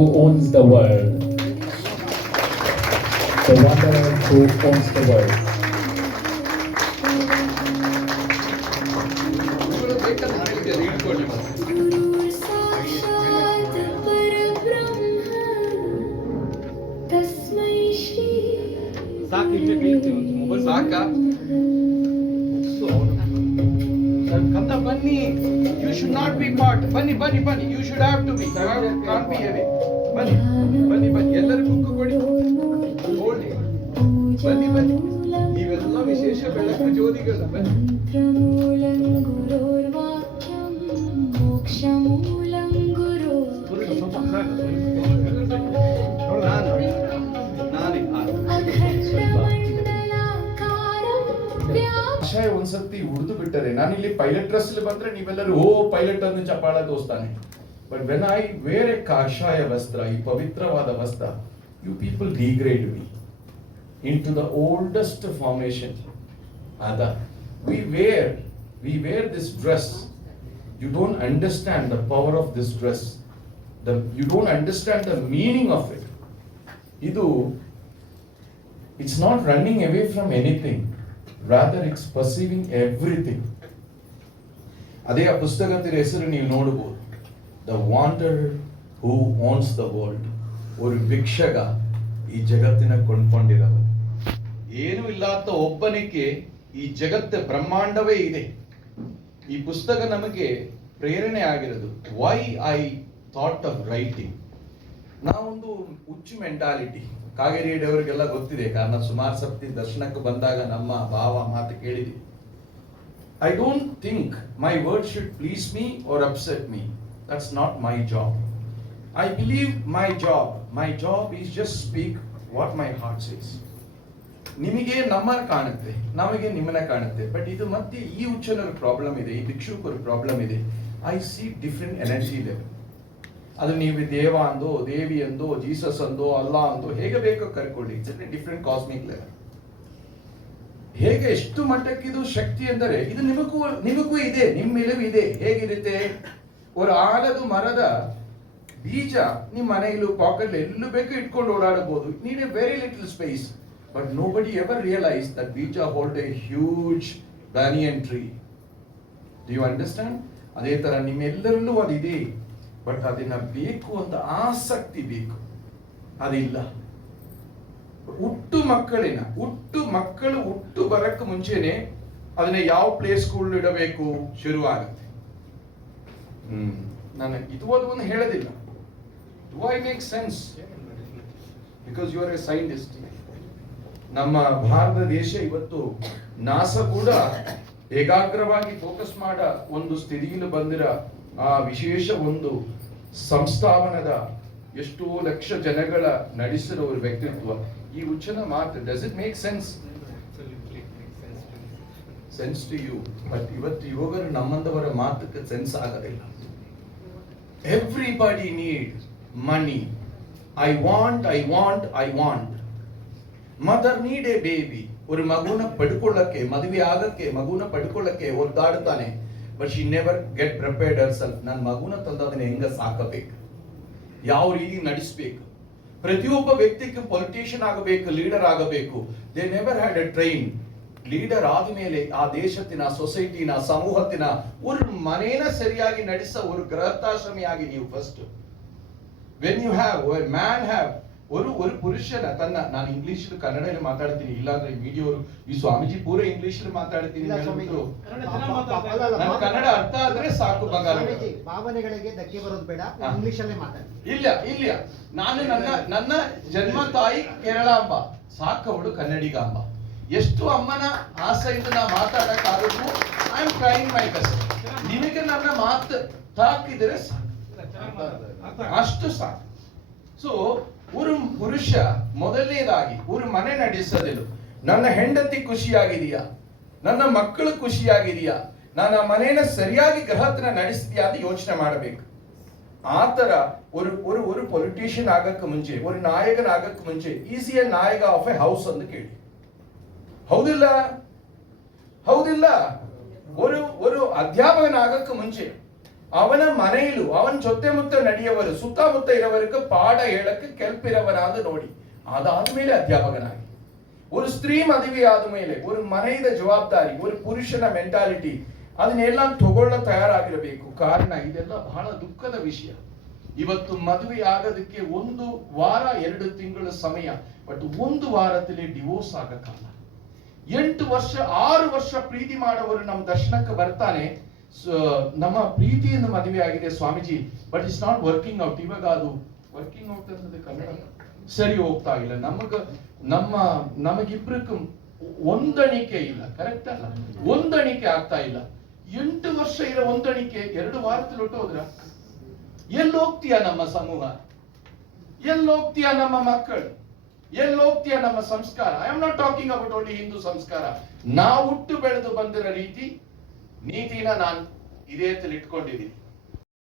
who owns the world. The wanderer who owns the world. Kanta Bunny, you should not be part. Bunny, you should have to be. You can't be heavy. Bunny, ಎಲ್ಲರೂ ಕುಕ್ಕು ಕೊಡಿ. Hold it. ಬನ್ನಿ, ನೀವೆಲ್ಲ ವಿಶೇಷ ಬೆಳಕು ಜ್ಯೋತಿಗಳು. ಬನ್ನಿ. ಒಂದ್ಸತಿ ಉಳಿದು ಬಿಟ್ಟರೆ, ನಾನಿಲ್ಲಿ ಪೈಲಟ್ ಡ್ರೆಸ್ ಬಂದ್ರೆ ನೀವೆಲ್ಲರೂ ಓ ಪೈಲಟ್ ಅನ್ನು ಚಪ್ಪಾಳ ದೋಸ್ತಾನೆ. But when I wear a ಕಾಷಾಯ ವಸ್ತ್ರ, ಈ ಪವಿತ್ರವಾದ ವಸ್ತ್ರ, you people degrade me into the oldest formation. ಅದ we wear this dress. You don't understand the power of this dress. You don't understand the meaning of it. ಇದು it's not running away from anything. Rather it's perceiving everything. ಅದೇ ಆ ಪುಸ್ತಕದ ಹೆಸರು ನೀವು ನೋಡಬಹುದು, the Wanderer who owns the world. ಒಂದು ಭಿಕ್ಷಗ ಈ ಜಗತ್ತಿನ ಕೊಂಡ್ಕೊಂಡಿರವನು. ಏನು ಇல்லாದ ಒಬ್ಬನಿಗೆ ಈ ಜಗತ್ತ ಬ್ರಹ್ಮಾಂಡವೇ ಇದೆ. ಈ ಪುಸ್ತಕ ನಮಗೆ ಪ್ರೇರಣೆ ಆಗಿರೋದು. Why I thought of writing. ನಾವೊಂದು ಹುಚ್ಚು ಮೆಂಟಾಲಿಟಿ, ಕಾಗೇರಿಯವರಿಗೆಲ್ಲ ಗೊತ್ತಿದೆ, ಕಾರಣ ಸುಮಾರು ಸರ್ತಿ ದರ್ಶನಕ್ಕೆ ಬಂದಾಗ ನಮ್ಮ ಭಾವ ಮಾತು ಕೇಳಿದೆ. I don't think my word should please me or upset me. That's not my job. I believe my job is just speak what my heart says. ನಿಮಗೆ ನಮ್ಮನ್ನ ಕಾಣುತ್ತೆ, ನಮಗೆ ನಿಮ್ಮನ್ನ ಕಾಣುತ್ತೆ. ಬಟ್ ಇದು ಮತ್ತೆ ಈ ಹುಚ್ಚನರ ಪ್ರಾಬ್ಲಮ್ ಇದೆ, ಈ ಭಿಕ್ಷುಕರ ಪ್ರಾಬ್ಲಮ್ ಇದೆ. I C different energy level. ಅದು ನೀವು ದೇವ ಅಂದೋ, ದೇವಿ ಅಂದೋ, ಜೀಸಸ್ ಅಂದೋ, ಅಲ್ಲಾ ಅಂದೋ, ಹೇಗೆ ಬೇಕೋ ಕರ್ಕೊಳ್ಳಿ. It's different cosmic level. ಹೇಗೆ ಎಷ್ಟು ಮಟ್ಟಕ್ಕಿದು ಶಕ್ತಿ ಅಂದರೆ ಇದು ನಿಮಗೂ ಇದೆ, ನಿಮ್ಮ ಮೇಲೂ ಇದೆ. ಹೇಗಿರುತ್ತೆ, ಒಂದು ಆಲದ ಮರದ ಬೀಜ ನಿಮ್ಮ ಮನೆಯಲ್ಲೂ ಪಾಕೆಟ್ ಎಲ್ಲೂ ಬೇಕು ಇಟ್ಕೊಂಡು ಓಡಾಡಬಹುದು. Need a very little space. But nobody ever realise that ಬೀಜ hold a huge banyan tree. Do you understand? ಅದೇ ತರ ನಿಮ್ಮೆಲ್ಲರಲ್ಲೂ ಅದಿದೆ. ಬಟ್ ಅದನ್ನ ಬೇಕು ಅಂತ ಆಸಕ್ತಿ ಬೇಕು, ಅದಿಲ್ಲ. ಹುಟ್ಟು ಮಕ್ಕಳು ಬರಕ್ಕೆ ಮುಂಚೆನೆ ಅದನ್ನ ಯಾವ ಪ್ಲೇ ಸ್ಕೂಲ್ ಇಡಬೇಕು ಶುರು ಆಗುತ್ತೆ. ನಾನು ಇದು ಒಂದು ಹೇಳೋದಿಲ್ಲ. Do I make sense? Because you are a scientist. ನಮ್ಮ ಭಾರತ ದೇಶ ಇವತ್ತು ನಾಸಾ ಕೂಡ ಏಕಾಗ್ರವಾಗಿ ಫೋಕಸ್ ಮಾಡ ಒಂದು ಸ್ಥಿತಿಯಲ್ಲಿ ಬಂದಿರ ಆ ವಿಶೇಷ ಒಂದು ಸಂಸ್ಥಾಪನದ ಎಷ್ಟೋ ಲಕ್ಷ ಜನಗಳ ನಡೆಸಿರೋ ಒಂದು ವ್ಯಕ್ತಿತ್ವ. ಈ ಹುಚ್ಚನ ಮಾತು, does it make sense to you? But ಇವತ್ತು ಯುವಕರು ನಮ್ಮಂದವರ ಮಾತಕ್ಕೆ ಸೆನ್ಸ್ ಆಗೋದಿಲ್ಲ. Everybody need money. I want. Mother need a baby. ಒಂದು ಮಗುನ ಪಡ್ಕೊಳ್ಳಕ್ಕೆ, ಮದುವೆ ಆಗಕ್ಕೆ, ಮಗುನ ಪಡ್ಕೊಳ್ಳಕ್ಕೆ ಒದ್ದಾಡುತ್ತಾನೆ. But she never get prepared herself. ನನ್ನ ಮಗುನ ತಂದು ಅದನ್ನ ಹೆಂಗ ಸಾಕಬೇಕು, ಯಾವ ರೀತಿ ನಡೆಸಬೇಕು. ಪ್ರತಿಯೊಬ್ಬ ವ್ಯಕ್ತಿಗೆ ಪೊಲಿಟಿಷಿಯನ್ ಆಗಬೇಕು, ಲೀಡರ್ ಆಗಬೇಕು. They never had A train. Leader ಆದ್ಮೇಲೆ ಆ ದೇಶತ್ತಿನ, ಸೊಸೈಟಿನ, ಸಮೂಹತ್ತಿನ ಒಂದು ಮನೇನ ಸರಿಯಾಗಿ ನಡೆಸ ಒಂದು ಗೃಹಸ್ಥಾಶ್ರಮಿಯಾಗಿ ನೀವು first. When you have man have ಒಂದು ಪುರುಷನ ತನ್ನ, ನಾನು ಇಂಗ್ಲಿಷ್ ಕನ್ನಡದಲ್ಲಿ ಮಾತಾಡ್ತೀನಿ, ಇಲ್ಲಾಂದ್ರೆ ಮೀಡಿಯವರು ಈ ಸ್ವಾಮೀಜಿ ಪೂರ ಇಂಗ್ಲಿಷ್ ಮಾತಾಡ್ತೀನಿ. ಕನ್ನಡ ಅರ್ಥ ಆದ್ರೆ ಸಾಕು. ಭಾವನೆಗಳಿಗೆ ಧಕ್ಕೆ ಬರೋದು ಬೇಡ, ಇಂಗ್ಲಿಷ್ ಅಲ್ಲೇ ಮಾತಾಡಿ. ಇಲ್ಲ, ನಾನು ನನ್ನ ಜನ್ಮ ತಾಯಿ ಕೇರಳಾಂಬ, ಸಾಕವಳು ಕನ್ನಡಿಗಾಂಬ. ಎಷ್ಟು ಅಮ್ಮನ ಆಸೆಯಿಂದ ನಾ ಮಾತಾಡಕ್ಕಾಗಬೇಕು. I am trying my best. ನಿಮಗೆ ನನ್ನ ಮಾತು ತಾಕಿದರೆ ಅಷ್ಟು ಸಾಕು. ಸೊ ಒಂದು ಪುರುಷ ಮೊದಲನೇದಾಗಿ ಒಂದು ಮನೆ ನಡೆಸೋದಿಲ್ಲ. ನನ್ನ ಹೆಂಡತಿ ಖುಷಿಯಾಗಿದೆಯಾ, ನನ್ನ ಮಕ್ಕಳು ಖುಷಿಯಾಗಿದೆಯಾ, ನಾನು ಆ ಮನೆಯನ್ನ ಸರಿಯಾಗಿ ಗೃಹಸ್ಥನ ನಡೆಸಿದ್ಯಾ ಅಂತ ಯೋಚನೆ ಮಾಡಬೇಕು. ಆ ತರ ಒಂದು ಪೊಲಿಟಿಷಿಯನ್ ಆಗಕ್ಕೆ ಮುಂಚೆ, ಒಂದು ನಾಯಕನ ಆಗಕ್ಕೆ ಮುಂಚೆ, ಈಸ್ ಎ ನಾಯಕ ಆಫ್ ಎ ಹೌಸ್ ಅಂತ ಕೇಳಿ. ಹೌದಿಲ್ಲ? ಒಂದು ಅಧ್ಯಾಪಕನ ಆಗಕ್ಕೆ ಮುಂಚೆ ಅವನ ಮನೆಯಲ್ಲೂ ಅವನ ಜೊತೆ ಮುತ್ತ ನಡೆಯುವರು ಸುತ್ತಮುತ್ತ ಇರೋವರೆಗೂ ಪಾಠ ಹೇಳಕ್ಕೆ ಕೆಲ್ಪಿರವರಾದ ನೋಡಿ ಅದಾದ್ಮೇಲೆ ಅಧ್ಯಾಪಕನಾಗಿ. ஒரு ಸ್ತ್ರೀ ಮದುವೆ ಆದ ಮೇಲೆ ஒரு ಮನೆಯ ಜವಾಬ್ದಾರಿ ஒரு ಪುರುಷನ ಮೆಂಟಾಲಿಟಿ ಅದನ್ನೆಲ್ಲ ತಗೊಳ್ಳ ತಯಾರಾಗಿರಬೇಕು. ಕಾರಣ ಇದೆಲ್ಲ ಬಹಳ ದುಃಖದ ವಿಷಯ. ಇವತ್ತು ಮದುವೆ ಆಗೋದಕ್ಕೆ 1 ವಾರ 2 ತಿಂಗಳ ಸಮಯ, ಬಟ್ 1 ವಾರದಲ್ಲಿ ಡಿವೋರ್ಸ್ ಆಗಕ್ಕಲ್ಲ. 8 ವರ್ಷ 6 ವರ್ಷ ಪ್ರೀತಿ ಮಾಡೋರು ನಮ್ಮ ದರ್ಶನಕ್ಕೆ ಬರ್ತಾನೆ, ನಮ್ಮ ಪ್ರೀತಿಯಿಂದ ಮದುವೆ ಆಗಿದೆ Swamiji, but it's not working out. ಇವಾಗ ಅದು ವರ್ಕಿಂಗ್ ಔಟ್ ಅನ್ನೋದು ಕನ್ನಡ ಸರಿ ಹೋಗ್ತಾ ಇಲ್ಲ. ನಮಗಿಬ್ರಕ್ಕೂ ಹೊಂದಾಣಿಕೆ ಇಲ್ಲ, ಕರೆಕ್ಟ್ ಅಲ್ಲ, ಹೊಂದಾಣಿಕೆ ಆಗ್ತಾ ಇಲ್ಲ. 8 ವರ್ಷ ಇರೋ ಹೊಂದಾಣಿಕೆ 2 ವಾರದಲ್ಲಿ ಹೊಟ್ಟೋದ್ರ ಎಲ್ಲೋಗ್ತೀಯ ನಮ್ಮ ಸಮೂಹ, ಎಲ್ಲೋಗ್ತೀಯ ನಮ್ಮ ಮಕ್ಕಳು, ಎಲ್ಲೋಗ್ತೀಯ ನಮ್ಮ ಸಂಸ್ಕಾರ. I am not talking about only Hindu ಸಂಸ್ಕಾರ. ನಾವು ಹುಟ್ಟು ಬೆಳೆದು ಬಂದಿರೋ ರೀತಿ ನೀತಿನ ನಾನು ಇದೇ ಇಟ್ಕೊಂಡಿದ್ದೀನಿ.